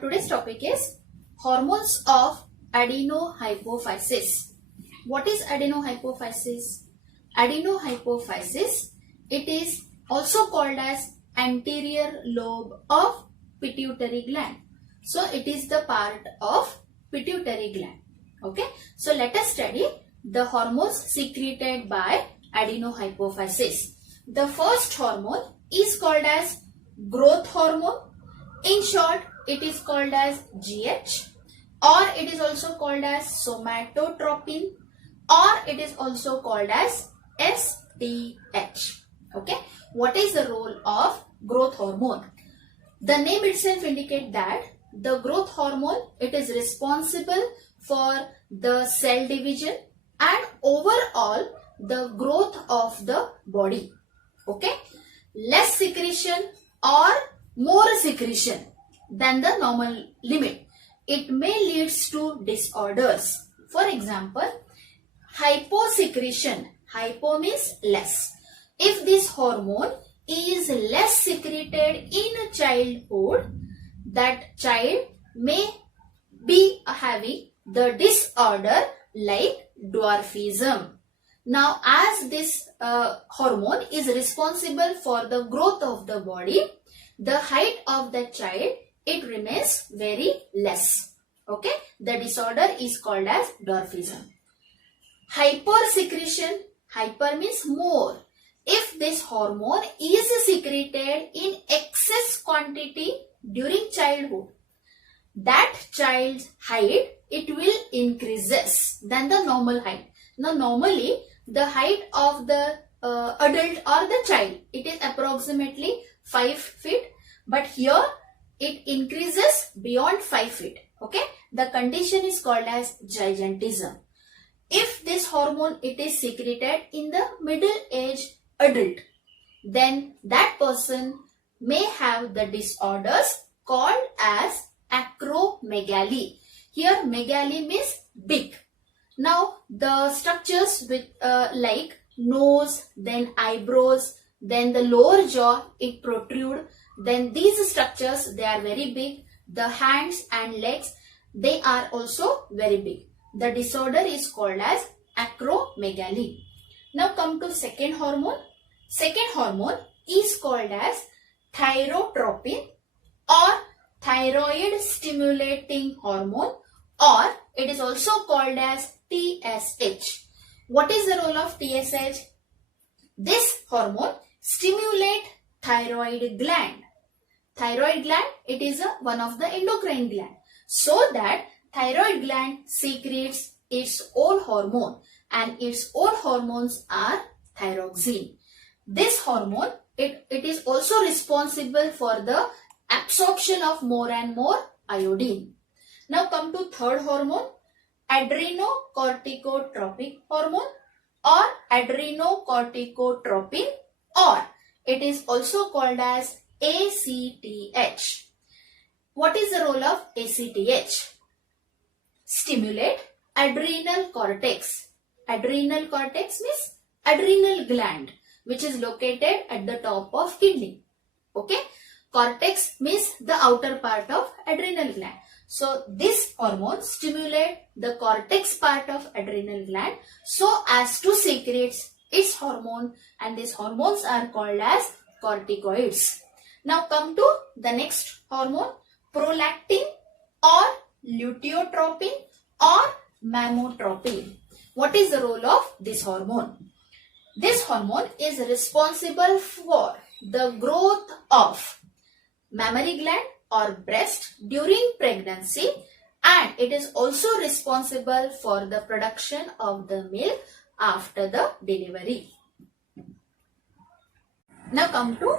today's topic is hormones of adenohypophysis. What is adenohypophysis? Adenohypophysis, it is also called as anterior lobe of pituitary gland. So it is the part of pituitary gland. Okay. So let us study the hormones secreted by adenohypophysis. The first hormone is called as growth hormone. In short, it is called as GH, or it is also called as somatotropin, or it is also called as STH. Okay. What is the role of growth hormone? The name itself indicates that the growth hormone, it is responsible for the cell division and overall the growth of the body. Okay. Less secretion or more secretion than the normal limit, it may lead to disorders. For example, hyposecretion. Hypo means less. If this hormone is less secreted in childhood, that child may be having the disorder like dwarfism. Now, as this hormone is responsible for the growth of the body, the height of the child, it remains very less. Okay. The disorder is called as dwarfism. Hypersecretion. Hyper means more. If this hormone is secreted in excess quantity during childhood, that child's height, it will increases than the normal height. Now, normally the height of the adult or the child, it is approximately 5 feet, but here it increases beyond 5 feet. Okay. The condition is called as gigantism. If this hormone, it is secreted in the middle age adult, then that person may have the disorders called as acromegaly. Here megaly means big. Now the structures with like nose, then eyebrows, then the lower jaw, it protrude. Then these structures, they are very big. The hands and legs, they are also very big. The disorder is called as acromegaly. Now come to second hormone. Second hormone is called as thyrotropin or thyroid stimulating hormone, or it is also called as TSH. What is the role of TSH? This hormone stimulates thyroid gland. Thyroid gland, it is one of the endocrine gland. So that thyroid gland secretes its own hormone, and its own hormones are thyroxine. This hormone, it is also responsible for the absorption of more and more iodine. Now come to third hormone, adrenocorticotropic hormone or adrenocorticotropin, or it is also called as ACTH. What is the role of ACTH? Stimulate adrenal cortex. Adrenal cortex means adrenal gland, which is located at the top of kidney. Okay. Cortex means the outer part of adrenal gland. So this hormone stimulates the cortex part of adrenal gland so as to secrete its hormone, and these hormones are called as corticoids. Now come to the next hormone, prolactin or luteotropin or mammotropin. What is the role of this hormone? This hormone is responsible for the growth of mammary gland or breast during pregnancy, and it is also responsible for the production of the milk after the delivery. Now come to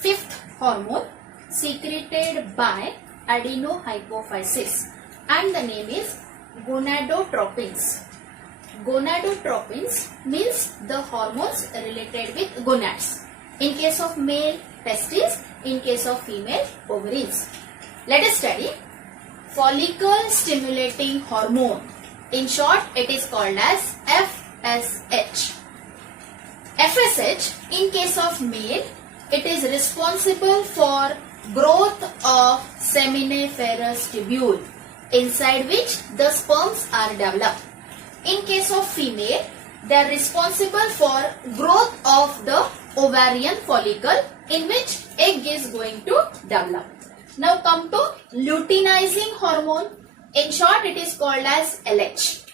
fifth hormone secreted by adenohypophysis, and the name is gonadotropins. Gonadotropins means the hormones related with gonads. In case of male, testes. In case of female, ovaries. Let us study follicle stimulating hormone. In short, it is called as FSH. FSH, in case of male, it is responsible for growth of seminiferous tubule, inside which the sperms are developed. In case of female, they are responsible for growth of the ovarian follicle in which egg is going to develop. Now come to luteinizing hormone. In short, it is called as LH.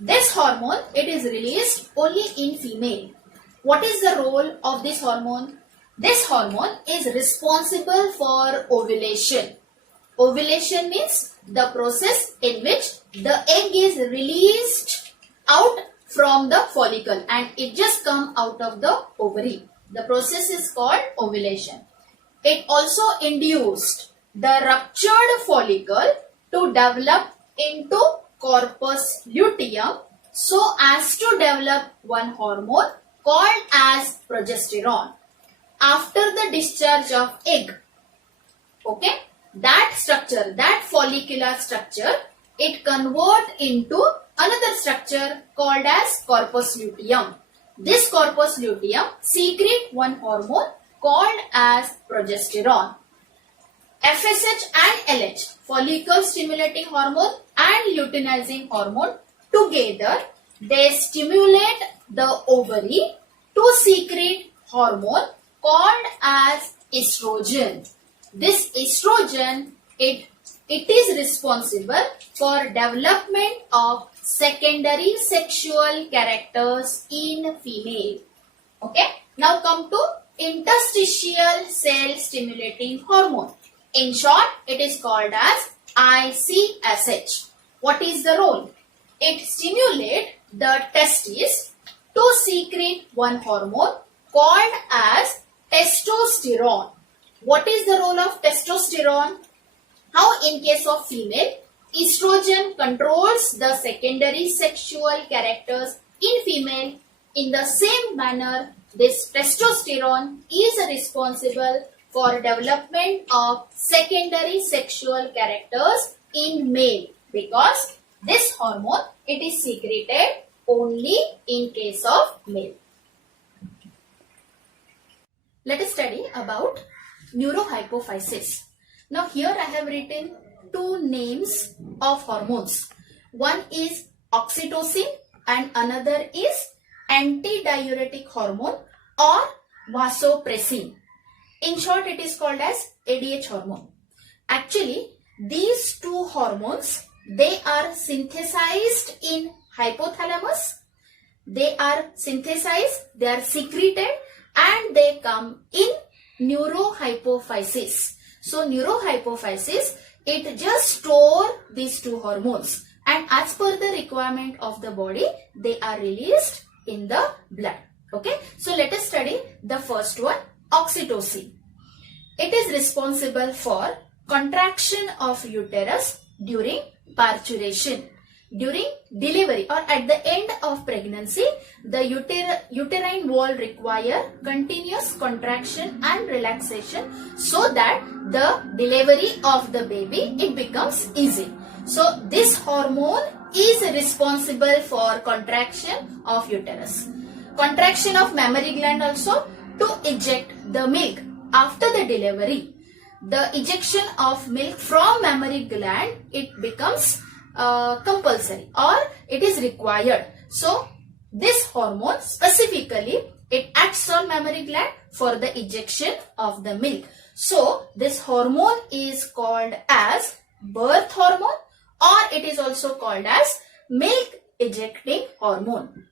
This hormone, it is released only in female. What is the role of this hormone? This hormone is responsible for ovulation. Ovulation means the process in which the egg is released out from the follicle and it just comes out of the ovary. The process is called ovulation. It also induced the ruptured follicle to develop into corpus luteum so as to develop one hormone called as progesterone. After the discharge of egg, okay, that structure, that follicular structure, it converts into another structure called as corpus luteum. This corpus luteum secretes one hormone called as progesterone. FSH and LH, follicle stimulating hormone and luteinizing hormone, together they stimulate the ovary to secrete hormone called as estrogen. This estrogen, it is responsible for development of secondary sexual characters in female. Okay. Now come to interstitial cell stimulating hormone. In short, it is called as ICSH. What is the role? It stimulates the testes to secrete one hormone called as testosterone. What is the role of testosterone? How in case of female, estrogen controls the secondary sexual characters in female. In the same manner, this testosterone is responsible for development of secondary sexual characters in male because this hormone, it is secreted only in case of male. Let us study about neurohypophysis. Now here I have written two names of hormones. One is oxytocin and another is antidiuretic hormone or vasopressin. In short, it is called as ADH hormone. Actually, these two hormones, they are synthesized in hypothalamus. They are synthesized, they are secreted and they come in neurohypophysis. So, neurohypophysis, it just store these two hormones and as per the requirement of the body, they are released in the blood. Okay. So, let us study the first one, oxytocin. It is responsible for contraction of uterus during parturition. During delivery or at the end of pregnancy, the uterine wall require continuous contraction and relaxation so that the delivery of the baby, it becomes easy. So, this hormone is responsible for contraction of uterus. Contraction of mammary gland also to eject the milk after the delivery. The ejection of milk from mammary gland, it becomes compulsory or it is required. So, this hormone specifically, it acts on mammary gland for the ejection of the milk. So, this hormone is called as birth hormone or it is also called as milk ejecting hormone.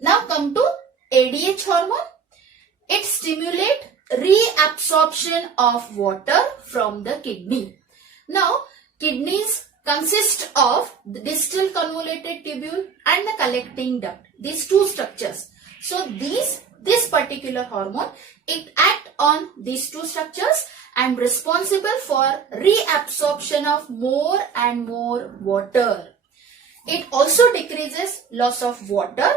Now come to ADH hormone. It stimulates reabsorption of water from the kidney. Now, kidneys consist of the distal convoluted tubule and the collecting duct. These two structures. So, this particular hormone, it acts on these two structures and responsible for reabsorption of more and more water. It also decreases loss of water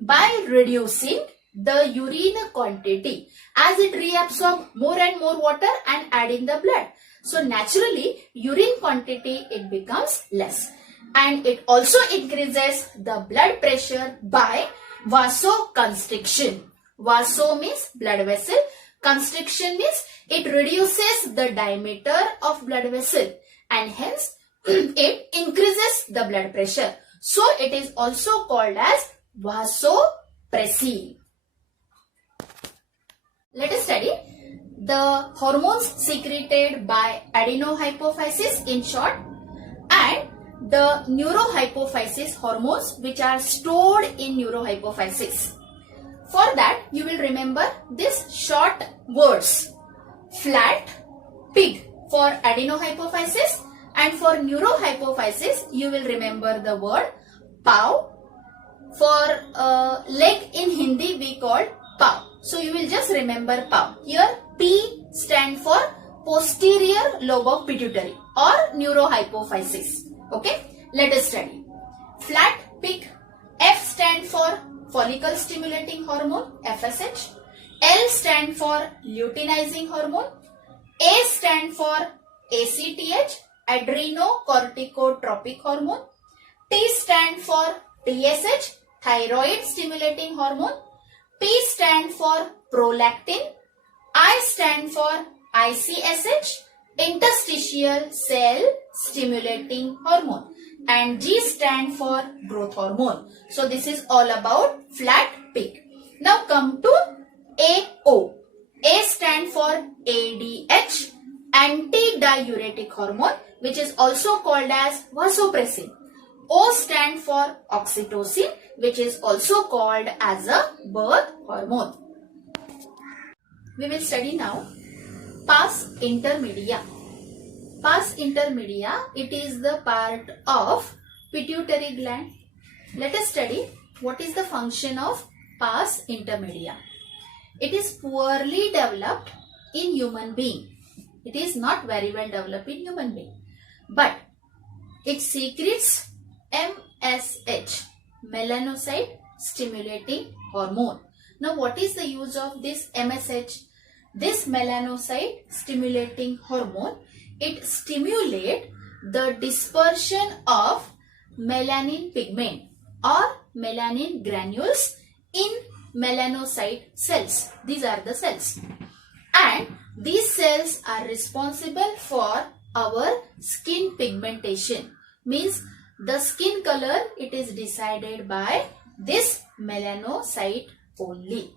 by reducing the urine quantity as it reabsorbs more and more water and add in the blood. So naturally urine quantity it becomes less and it also increases the blood pressure by vasoconstriction. Vaso means blood vessel, Constriction means it reduces the diameter of blood vessel and hence it increases the blood pressure. So it is also called as vasopressin. Let us study the hormones secreted by adenohypophysis in short and the neurohypophysis hormones which are stored in neurohypophysis. For that you will remember these short words: flat pig for adenohypophysis, and for neurohypophysis you will remember the word pav. For leg in Hindi we call pav. So you will just remember pav. Here P stand for posterior lobe of pituitary or neurohypophysis. Okay, let us study. Flat pig. F stand for follicle stimulating hormone, FSH. L stand for luteinizing hormone. A stand for ACTH, adrenocorticotropic hormone. T stand for TSH, thyroid stimulating hormone. P stand for prolactin. I stand for ICSH, interstitial cell stimulating hormone, and G stand for growth hormone. So this is all about flat pig. Now come to AO. A stand for ADH, antidiuretic hormone, which is also called as vasopressin. O stand for oxytocin, which is also called as a birth hormone. We will study now pars intermedia. Pars intermedia, it is the part of pituitary gland. Let us study what is the function of pars intermedia. It is poorly developed in human being. It is not very well developed in human being. But it secretes MSH, melanocyte stimulating hormone. Now what is the use of this MSH? This melanocyte stimulating hormone, it stimulates the dispersion of melanin pigment or melanin granules in melanocyte cells. These are the cells. And these cells are responsible for our skin pigmentation. Means the skin color, it is decided by this melanocyte only.